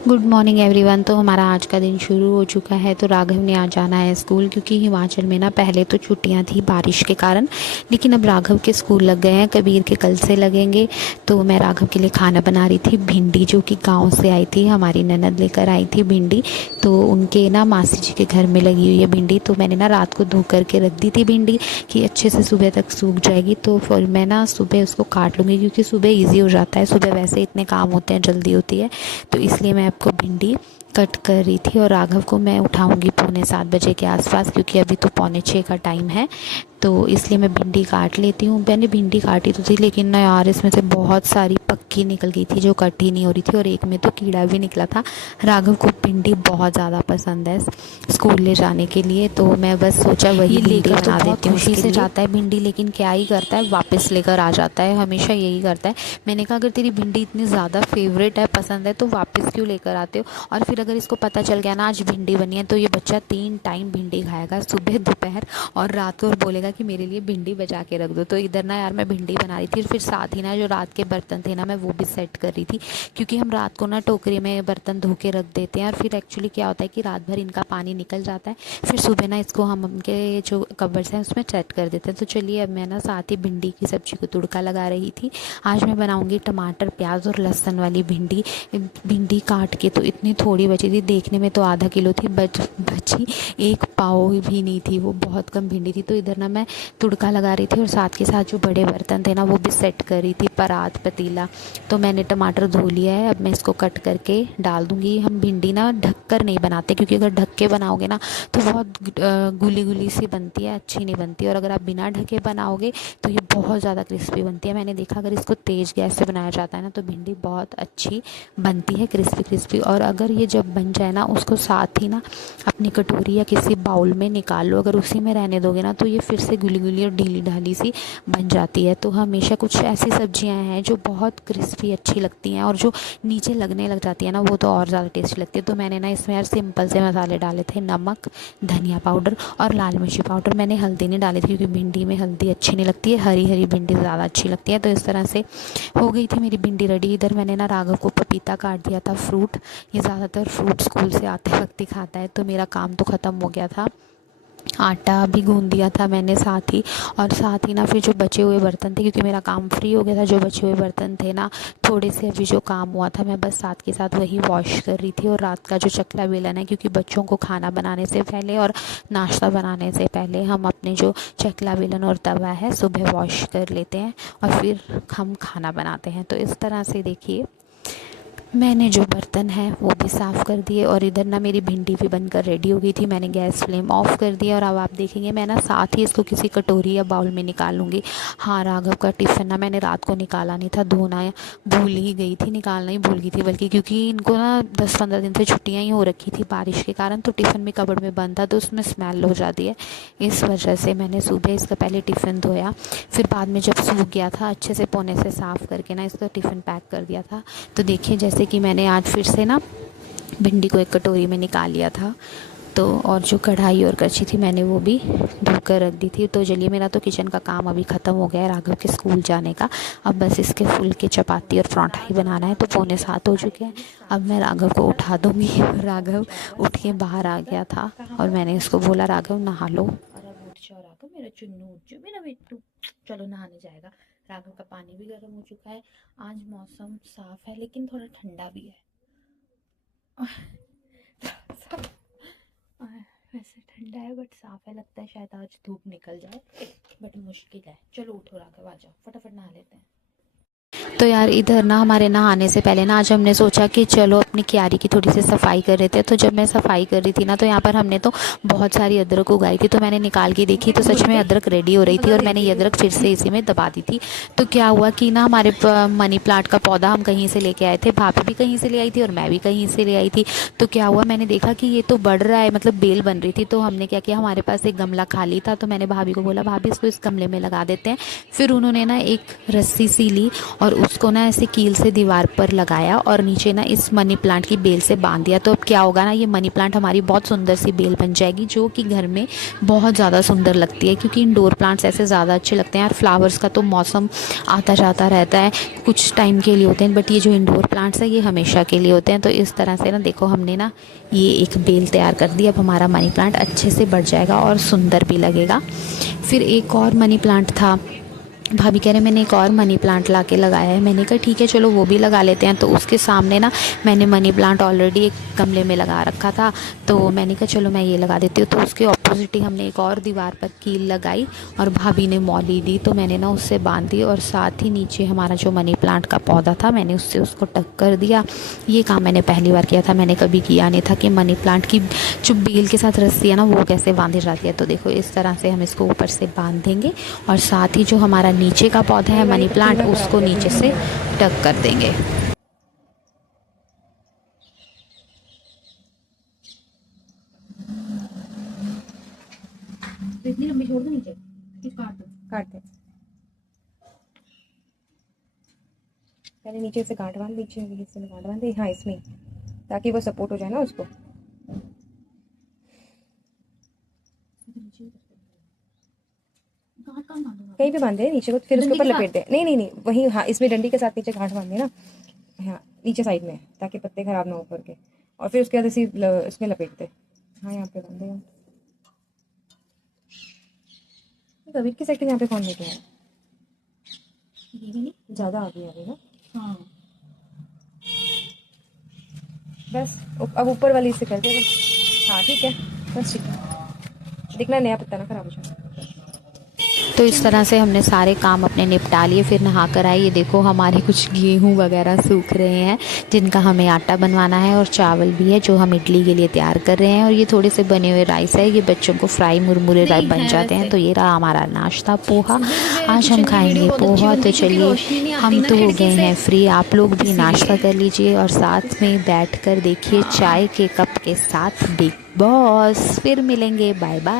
Good morning everyone. तो हमारा आज का दिन शुरू हो चुका है। तो राघव ने आज जाना है स्कूल, क्योंकि हिमाचल में ना पहले तो छुट्टियां थी बारिश के कारण, लेकिन अब राघव के स्कूल लग गए हैं। कबीर के कल से लगेंगे। तो मैं राघव के लिए खाना बना रही थी, भिंडी जो कि गांव से आई थी, हमारी ननद लेकर आई थी भिंडी। तो उनके ना मासी जी के घर में लगी हुई है भिंडी। तो मैंने ना रात को धो करके रख दी थी भिंडी कि अच्छे से सुबह तक सूख जाएगी। तो फिर मैं ना सुबह उसको काट लूँगी, क्योंकि सुबह ईजी हो जाता है। सुबह वैसे इतने काम होते हैं, जल्दी होती है, तो इसलिए मैं आपको भिंडी कट कर रही थी। और राघव को मैं उठाऊंगी 6:45 के आसपास, क्योंकि अभी तो 6:45 का टाइम है। तो इसलिए मैं भिंडी काट लेती हूँ। मैंने भिंडी काटी तो थी, लेकिन ना यार इसमें से बहुत सारी पक्की निकल गई थी जो कट ही नहीं हो रही थी, और एक में तो कीड़ा भी निकला था। राघव को भिंडी बहुत ज़्यादा पसंद है स्कूल ले जाने के लिए, तो मैं बस सोचा वही भिंडी बना देती हूँ। खुशी से जाता है भिंडी, लेकिन क्या ही करता है, वापस लेकर आ जाता है, हमेशा यही करता है। मैंने कहा अगर तेरी भिंडी इतनी ज़्यादा फेवरेट है, पसंद है, तो वापस क्यों लेकर आते हो। और फिर अगर इसको पता चल गया ना आज भिंडी बनी है, तो ये बच्चा 3 टाइम भिंडी खाएगा, सुबह दोपहर और रात को, और बोलेगा कि मेरे लिए भिंडी बचा के रख दो। तो इधर ना यार मैं भिंडी बना रही थी, और फिर साथ ही ना जो रात के बर्तन थे ना, मैं वो भी सेट कर रही थी, क्योंकि हम रात को ना टोकरी में बर्तन धो के रख देते हैं, और फिर एक्चुअली क्या होता है कि रात भर इनका पानी निकल जाता है, फिर सुबह ना इसको हम उनके जो कवर्स हैं उसमें सेट कर देते हैं। तो चलिए अब मैं ना साथ ही भिंडी की सब्जी को तुड़का लगा रही थी। आज मैं बनाऊँगी टमाटर प्याज और लहसुन वाली भिंडी। भिंडी काट के तो इतनी थोड़ी बची थी, देखने में तो आधा किलो थी, बची 1 पाव भी नहीं थी, वो बहुत कम भिंडी थी। तो इधर ना मैं तुड़का लगा रही थी, और साथ के साथ जो बड़े बर्तन थे ना वो भी सेट कर रही थी, परात पतीला। तो मैंने टमाटर धो लिया है, अब मैं इसको कट करके डाल दूँगी। हम भिंडी ना ढक कर नहीं बनाते, क्योंकि अगर ढक के बनाओगे ना तो बहुत गुली गुली सी बनती है, अच्छी नहीं बनती। और अगर आप बिना ढके बनाओगे तो ये बहुत ज़्यादा क्रिस्पी बनती है। मैंने देखा अगर इसको तेज़ गैस से बनाया जाता है ना, तो भिंडी बहुत अच्छी बनती है, क्रिस्पी क्रिस्पी। और अगर ये जब बन जाए ना, उसको साथ ही ना अपनी कटोरी या किसी बाउल में निकाल लो। अगर उसी में रहने दोगे ना, तो ये फिर से गुली गुली और ढीली ढाली सी बन जाती है। तो हमेशा कुछ ऐसी सब्जियां हैं जो बहुत क्रिस्पी अच्छी लगती हैं, और जो नीचे लगने लग जाती है ना, वो तो और ज़्यादा टेस्टी लगती है। तो मैंने ना इसमें यार सिंपल से मसाले डाले थे, नमक, धनिया पाउडर और लाल मिर्ची पाउडर। मैंने हल्दी नहीं डाली थी, क्योंकि भिंडी में हल्दी अच्छी नहीं लगती है, हरी हरी भिंडी ज़्यादा अच्छी लगती है। तो इस तरह से हो गई थी मेरी भिंडी रेडी। इधर मैंने ना राघव को पपीता काट दिया था, फ्रूट। ये ज़्यादातर फ्रूट स्कूल से आते वक्त ही खाता है, तो मेरा काम तो ख़त्म हो गया था। आटा भी गूंद दिया था मैंने साथ ही। और साथ ही ना फिर जो बचे हुए बर्तन थे, क्योंकि मेरा काम फ्री हो गया था, जो बचे हुए बर्तन थे ना, थोड़े से अभी जो काम हुआ था, मैं बस साथ के साथ वही वॉश कर रही थी। और रात का जो चकला बेलन है, क्योंकि बच्चों को खाना बनाने से पहले और नाश्ता बनाने से पहले हम अपने जो चकला बेलन और तवा है सुबह वॉश कर लेते हैं, और फिर हम खाना बनाते हैं। तो इस तरह से देखिए मैंने जो बर्तन है वो भी साफ़ कर दिए। और इधर ना मेरी भिंडी भी बनकर रेडी हो गई थी, मैंने गैस फ्लेम ऑफ कर दिया। और अब आप देखेंगे मैं ना साथ ही इसको किसी कटोरी या बाउल में निकाल लूँगी। हाँ, राघव का टिफ़िन ना मैंने रात को निकाला नहीं था, धोना भूल ही गई थी, निकालना ही भूल गई थी बल्कि, क्योंकि इनको ना 10-15 दिन से छुट्टियाँ ही हो रखी थी बारिश के कारण। तो टिफ़िन भी कबर्ड में बंद था, तो उसमें स्मेल हो जाती है। इस वजह से मैंने सुबह इसका पहले टिफ़िन धोया, फिर बाद में जब सूख गया था अच्छे से पौने से साफ़ करके ना इसका टिफ़िन पैक कर दिया था। तो देखिए जैसे कि मैंने आज फिर से ना भिंडी को एक कटोरी में निकाल लिया था। तो और जो कढ़ाई और करछी थी मैंने वो भी धोकर रख दी थी। तो चलिए मेरा तो किचन का काम अभी ख़त्म हो गया है राघव के स्कूल जाने का। अब बस इसके फुल के चपाती और पराठा ही बनाना है। तो 6:45 हो चुके हैं। अब मैं राघव को उठा दूँगी। राघव उठ के बाहर आ गया था, और मैंने इसको बोला राघव नहा लो। और अब उठ जाओ राघव, मेरा चुन्नू उठ जाओ, मेरा बेटू, चलो नहाने जाएगा। राघव का पानी भी गर्म हो चुका है। आज मौसम साफ है, लेकिन थोड़ा ठंडा भी है। वैसे ठंडा है बट साफ है, लगता है शायद आज धूप निकल जाए, बट मुश्किल है। चलो उठो राघव, आ जाओ फटाफट नहा लेते हैं। तो यार इधर ना हमारे नहाने से पहले ना आज हमने सोचा कि चलो अपनी क्यारी की थोड़ी सी सफाई कर रहे थे। तो जब मैं सफाई कर रही थी ना, तो यहाँ पर हमने तो बहुत सारी अदरक उगाई थी। तो मैंने निकाल के देखी तो सच में अदरक रेडी हो रही थी, और मैंने ये अदरक फिर से इसी में दबा दी थी। तो क्या हुआ कि ना हमारे मनी प्लांट का पौधा हम कहीं से लेके आए थे, भाभी भी कहीं से ले आई थी और मैं भी कहीं से ले आई थी। तो क्या हुआ, मैंने देखा कि ये तो बढ़ रहा है, मतलब बेल बन रही थी। तो हमने क्या किया, हमारे पास एक गमला खाली था, तो मैंने भाभी को बोला भाभी इसको इस गमले में लगा देते हैं। फिर उन्होंने ना एक रस्सी सी ली और उसको ना ऐसे कील से दीवार पर लगाया और नीचे ना इस मनी प्लांट की बेल से बांध दिया। तो अब क्या होगा ना, ये मनी प्लांट हमारी बहुत सुंदर सी बेल बन जाएगी जो कि घर में बहुत ज़्यादा सुंदर लगती है। क्योंकि इंडोर प्लांट्स ऐसे ज़्यादा अच्छे लगते हैं यार, फ्लावर्स का तो मौसम आता जाता रहता है, कुछ टाइम के लिए होते हैं, बट ये जो इंडोर प्लांट्स है ये हमेशा के लिए होते हैं। तो इस तरह से ना देखो हमने ना ये एक बेल तैयार कर दी। अब हमारा मनी प्लांट अच्छे से बढ़ जाएगा और सुंदर भी लगेगा। फिर एक और मनी प्लांट था, भाभी कह रहे मैंने एक और मनी प्लांट ला के लगाया है। मैंने कहा ठीक है चलो वो भी लगा लेते हैं। तो उसके सामने ना मैंने मनी प्लांट ऑलरेडी एक गमले में लगा रखा था, तो मैंने कहा चलो मैं ये लगा देती हूँ। तो उसके ऑपोजिट ही हमने एक और दीवार पर कील लगाई और भाभी ने मौली दी, तो मैंने ना उससे बांध दी। और साथ ही नीचे हमारा जो मनी प्लांट का पौधा था मैंने उससे उसको टक कर दिया। ये काम मैंने पहली बार किया था, मैंने कभी किया नहीं था कि मनी प्लांट की जो बेल के साथ रस्सी है ना वो कैसे बांधी जाती है। तो देखो इस तरह से हम इसको ऊपर से बांध देंगे और साथ ही जो हमारा नीचे का पौधा है मनी प्लांट उसको नीचे से टक कर देंगे। तो इतनी लंबी छोड़ दो नीचे, कुछ काट दे। पहले नीचे से गांठ बांध, नीचे हिस्से में गांठ बांध दे, हाँ इसमें, ताकि वो सपोर्ट हो जाए ना उसको। कहीं भी बांधे नीचे को, फिर उसके ऊपर लपेट दे। नहीं नहीं नहीं, वही हाँ इसमें डंडी के साथ नीचे गांठ बांधे ना, हाँ नीचे साइड में, ताकि पत्ते खराब ना हो ऊपर के। और फिर उसके बाद इसी इसमें लपेट दे। हाँ यहाँ पे बांधे। कबीर की सेटिंग यहाँ पे कौन लेके आया? ज़्यादा आ गई अभी ना। हाँ बस अब ऊपर वाली से कर दे बस। हाँ ठीक है, बस ठीक है, दिखना नया पत्ता ना खराब हो जाए। तो इस तरह से हमने सारे काम अपने निपटा लिए। फिर नहा कर आए, ये देखो हमारे कुछ गेहूं वगैरह सूख रहे हैं जिनका हमें आटा बनवाना है, और चावल भी है जो हम इडली के लिए तैयार कर रहे हैं। और ये थोड़े से बने हुए राइस है, ये बच्चों को फ्राई मुरमुरे राइस बन जाते हैं। तो ये रहा हमारा नाश्ता पोहा, आज हम खाएंगे पोहा। तो चलिए हम तो हो गए हैं फ्री, आप लोग भी नाश्ता कर लीजिए और साथ में बैठ कर देखिए चाय के कप के साथ बिग बॉस। फिर मिलेंगे, बाय बाय।